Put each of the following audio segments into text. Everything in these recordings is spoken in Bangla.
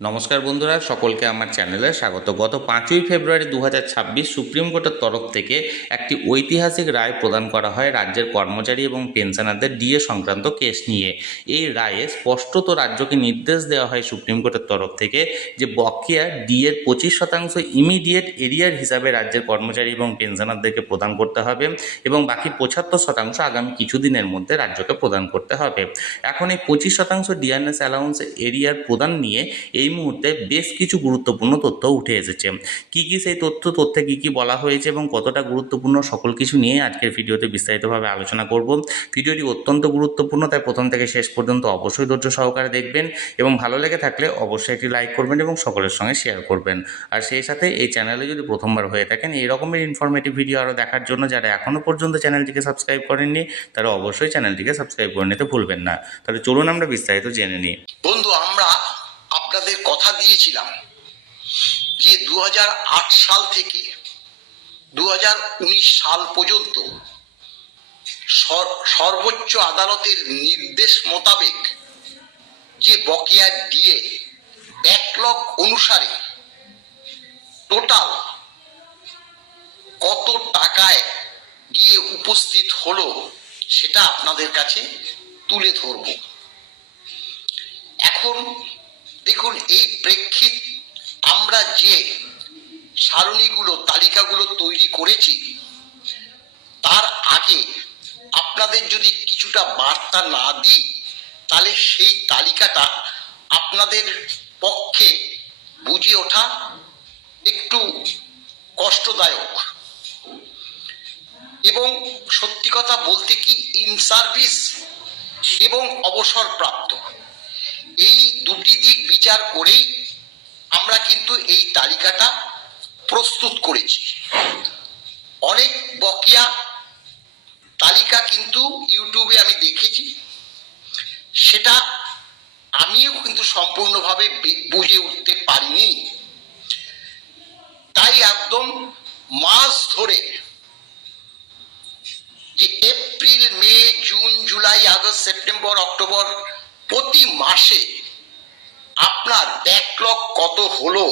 নমস্কার বন্ধুরা, সকলকে আমার চ্যানেলে স্বাগত। গত 5ই ফেব্রুয়ারি 2026 সুপ্রিম কোর্টের তরফ থেকে একটি ঐতিহাসিক রায় প্রদান করা হয় রাজ্যের কর্মচারী এবং পেনশনারদের ডিএ সংক্রান্ত কেস নিয়ে। এই রায়ে স্পষ্টত রাজ্যকে নির্দেশ দেওয়া হয় সুপ্রিম কোর্টের তরফ থেকে যে বকেয়া ডিএর 25% ইমিডিয়েট এরিয়ার হিসাবে রাজ্যের কর্মচারী এবং পেনশনারদেরকে প্রদান করতে হবে এবং বাকি 75% আগামী কিছুদিনের মধ্যে রাজ্যকে প্রদান করতে হবে। এখন এই 25% ডিআরএস অ্যালাউন্স এরিয়ার প্রদান নিয়ে এই মুহূর্তে বেশ কিছু গুরুত্বপূর্ণ তথ্য উঠে এসেছে। কি সেই তথ্যে কি বলা হয়েছে এবং কতটা গুরুত্বপূর্ণ, সকল কিছু নিয়ে আজকের ভিডিওতে বিস্তারিতভাবে আলোচনা করব। ভিডিওটি অত্যন্ত গুরুত্বপূর্ণ, তাই প্রথম থেকে শেষ পর্যন্ত অবশ্যই ধৈর্য সহকারে দেখবেন এবং ভালো লেগে থাকলে অবশ্যই একটি লাইক করবেন এবং সকলের সঙ্গে শেয়ার করবেন। আর সেই সাথে এই চ্যানেলে যদি প্রথমবার হয়ে থাকেন এই রকমের ইনফরমেটিভ ভিডিও আরও দেখার জন্য যারা এখনও পর্যন্ত চ্যানেলটিকে সাবস্ক্রাইব করেননি তারা অবশ্যই চ্যানেলটিকে সাবস্ক্রাইব করে নিতে ভুলবেন না। তাহলে চলুন আমরা বিস্তারিত জেনে নিই। বন্ধু, আমরা আপনাদের কথা দিয়েছিলাম যে 2008 সাল থেকে 2019 সাল পর্যন্ত সর্বোচ্চ আদালতের নির্দেশ মোতাবেক যে বকেয়া ডিএ ব্যাকলগ অনুসারে টোটাল কত টাকায় গিয়ে উপস্থিত হলো সেটা আপনাদের কাছে তুলে ধরব। এখন দেখুন, এই প্রেক্ষিত আমরা যে সারণীগুলো তালিকাগুলো তৈরি করেছি তার আগে আপনাদের যদি কিছুটা বার্তা না দিই তাহলে সেই তালিকাটা আপনাদের পক্ষে বুঝে ওঠা একটু কষ্টদায়ক এবং সত্যি কথা বলতে কি ইন সার্ভিস এবং অবসরপ্রাপ্ত এই দুটি দিক বিচার করেই আমরা কিন্তু এই তালিকাটা প্রস্তুত করেছি। অনেক বকেয়া তালিকা কিন্তু ইউটিউবে আমি দেখেছি, সেটা আমিও কিন্তু সম্পূর্ণভাবে বুঝে উঠতে পারিনি। তাই একদম মাস ধরে যে April, May, June, July, August, September, October প্রতি মাসে আপনার ব্যাকলগ কত হলো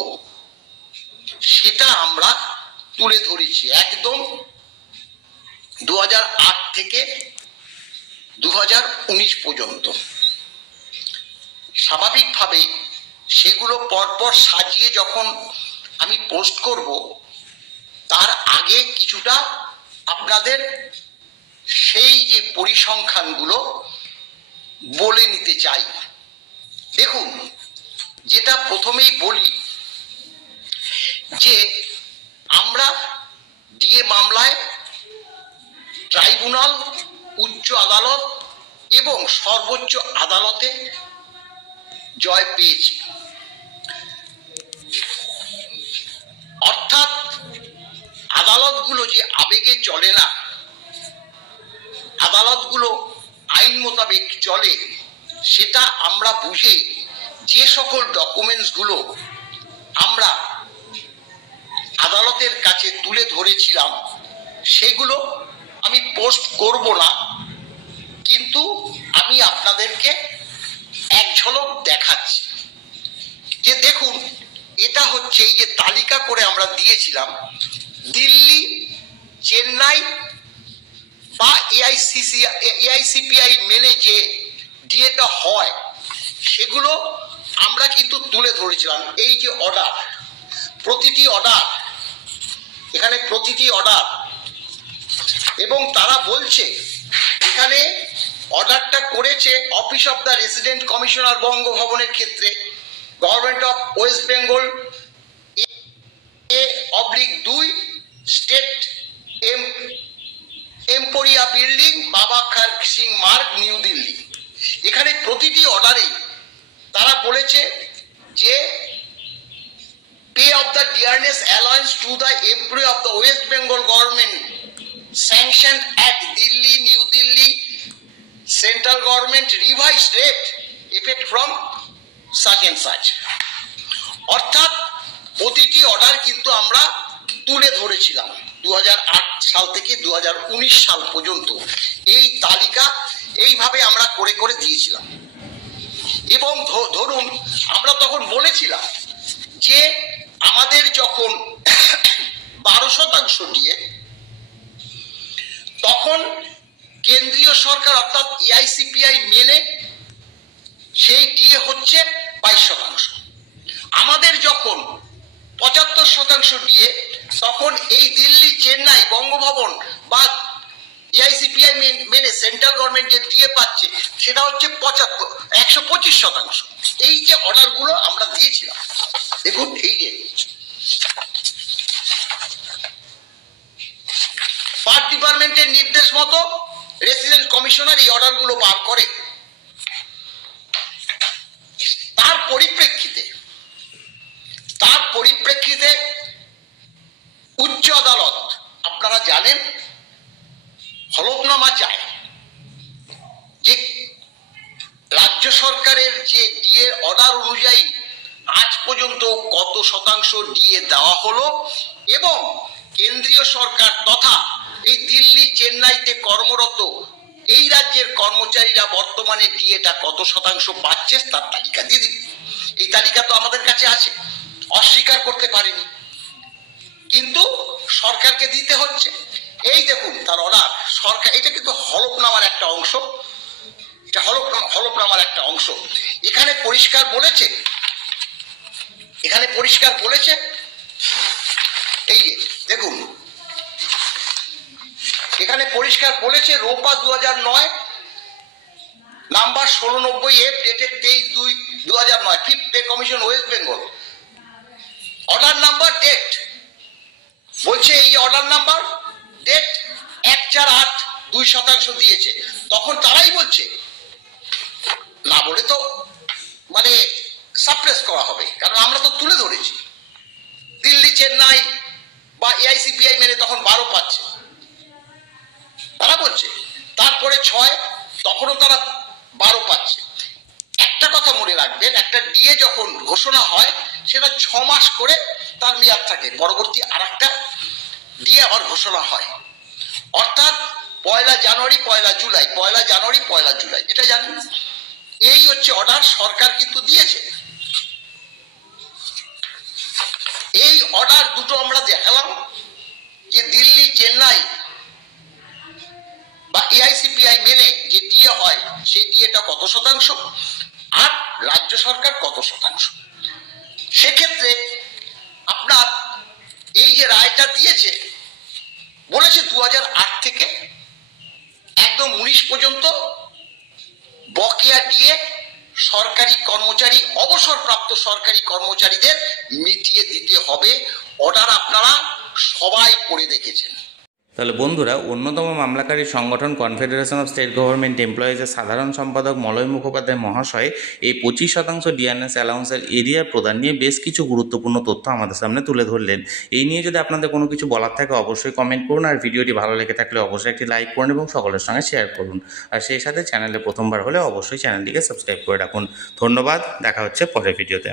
সেটা আমরা তুলে ধরেছি একদম 2008 থেকে 2019 পর্যন্ত। স্বাভাবিকভাবেই সেগুলো পরপর সাজিয়ে যখন আমি পোস্ট করব তার আগে কিছুটা আপনাদের সেই যে পরিসংখ্যানগুলো বলে নিতে চাই। দেখুন, যেটা প্রথমেই বলি যে আমরা ডিএ মামলায় ট্রাইব্যুনাল, উচ্চ আদালত এবং সর্বোচ্চ আদালতে জয় পেয়েছি। অর্থাৎ আদালতগুলো যে আবেগে চলে না, আদালতগুলো আইন মোতাবেক চলে, সেটা আমরা বুঝে যে সকল ডকুমেন্টসগুলো আমরা আদালতের কাছে তুলে ধরেছিলাম সেগুলো আমি পোস্ট করব না, কিন্তু আমি আপনাদেরকে এক ঝলক দেখাচ্ছি যে দেখুন, এটা হচ্ছে এই যে তালিকা করে আমরা দিয়েছিলাম দিল্লি, চেন্নাই বা এআইসিপিআই মেনে যে ডিএটা হয় সেগুলো আমরা কিন্তু তুলে ধরেছিলাম। এই যে অর্ডার, প্রতিটি অর্ডার, এখানে প্রতিটি অর্ডার, এবং তারা বলছে এখানে অর্ডারটা করেছে office of the resident commissioner বঙ্গভবনের ক্ষেত্রে, government of West Bengal, A/2 state emporia building, Baba Khar Singh মার্গ, নিউ দিল্লি। এখানে প্রতিটি অর্ডারে তারা বলেছে যে pay off the DRS allowance to the employee of the West Bengal government sanctioned at Delhi, New Delhi, central government revised rate effect from such and such. অর্থাৎ প্রতিটি অর্ডার কিন্তু আমরা তুলে ধরেছিলাম 2008 সাল থেকে 2019 সাল পর্যন্ত। এই তালিকা এইভাবে আমরা করে করে দিয়েছিলাম। এবং ধরুন আমরা তখন বলেছিলাম যে আমাদের যখন 12% দিয়ে, তখন কেন্দ্রীয় সরকার অর্থাৎ এআইসিপিআই মেনে সেই ডিএ হচ্ছে 22%। আমাদের যখন 75% ডিএ, তখন এই দিল্লি, চেন্নাই, বঙ্গভবন বা এআইসিপিআই মেনে সেন্ট্রাল গভর্নমেন্ট যে ডিএ পাচ্ছে সেটা হচ্ছে 125%। এই যে অর্ডারগুলো আমরা দিয়েছিলাম, দেখুন এই যে পার্ক ডিপার্টমেন্টের নির্দেশ মতো রেসিডেন্ট কমিশনার এই অর্ডারগুলো বার করে। তার পরিপ্রেক্ষিতে উচ্চ আদালত, আপনারা জানেন, হলফনামা চায় যে রাজ্য সরকারের যে ডিএ অর্ডার অনুযায়ী আজ পর্যন্ত কত শতাংশ ডিএ দেওয়া হলো এবং কেন্দ্রীয় সরকার তথা এই দিল্লি, চেন্নাইতে কর্মরত এই রাজ্যের কর্মচারীরা বর্তমানে ডিএটা কত শতাংশ পাচ্ছে তার তালিকা দিয়ে দিন। এই তালিকা তো আমাদের কাছে আছে, অস্বীকার করতে পারিনি, কিন্তু সরকারকে দিতে হচ্ছে। এই দেখুন তার অর্ডার, সরকার, এটা কিন্তু হলফনামার একটা অংশ, এটা হলফনামার একটা অংশ। এখানে পরিষ্কার বলেছে, এই যে দেখুন, এখানে পরিষ্কার বলেছে রোপা 2009 number 1690F dated 23/2/2009, fifth pay commission West Bengal, order number, date বলছে, এই যে অর্ডার নাম্বার, ডেট 1/4/8 2% দিয়েছে। তখন তারাই বলছে, না বলে তো মানে সাপ্রেস করা হবে, কারণ আমরা তো তুলে ধরেছি দিল্লি, চেন্নাই বা এআইসিপিআই মেনে তখন 12 পাচ্ছে, তারা বলছে। তারপরে 6, তখনও তারা 12 পাচ্ছে। একটা কথা মনে রাখবেন, একটা ডিএ যখন ঘোষণা হয় সেটা 6 মাস করে তার মেয়াদ থাকে, পরবর্তী আর একটা ডিএ আবার ঘোষণা হয়, অর্থাৎ 1 জানুয়ারি 1 জুলাই, 1 জানুয়ারি 1 জুলাই, এটা জানেন। এই হচ্ছে অর্ডার, সরকার কিন্তু দিয়েছে। এই অর্ডার দুটো আমরা দেখালাম যে দিল্লি, চেন্নাই বা এআইসিপিআই মেনে যে ডিএ হয় সেই ডিএটা কত শতাংশ আর রাজ্য সরকার কত শতাংশ। সেক্ষেত্রে আপনার এই যে রায়টা দিয়েছে, বলেছে 2008 থেকে একদম 19 পর্যন্ত বকেয়া ডিএ সরকারি কর্মচারী, অবসরপ্রাপ্ত সরকারি কর্মচারীদের মিটিয়ে দিতে হবে। অর্ডার আপনারা সবাই পড়ে দেখেছেন। তাহলে বন্ধুরা, অন্যতম মামলাকারী সংগঠন কনফেডারেশন অফ স্টেট গভর্নমেন্ট এমপ্লয়িজের সাধারণ সম্পাদক মলয় মুখোপাধ্যায় মহাশয় এই 25% ডিআরএস অ্যালাউন্সের এরিয়ার প্রদান নিয়ে বেশ কিছু গুরুত্বপূর্ণ তথ্য আমাদের সামনে তুলে ধরলেন। এই নিয়ে যদি আপনাদের কোনো কিছু বলার থাকে অবশ্যই কমেন্ট করুন, আর ভিডিওটি ভালো লেগে থাকলে অবশ্যই একটি লাইক করুন এবং সকলের সঙ্গে শেয়ার করুন। আর সেই সাথে চ্যানেলে প্রথমবার হলে অবশ্যই চ্যানেলটিকে সাবস্ক্রাইব করে রাখুন। ধন্যবাদ, দেখা হচ্ছে পরের ভিডিওতে।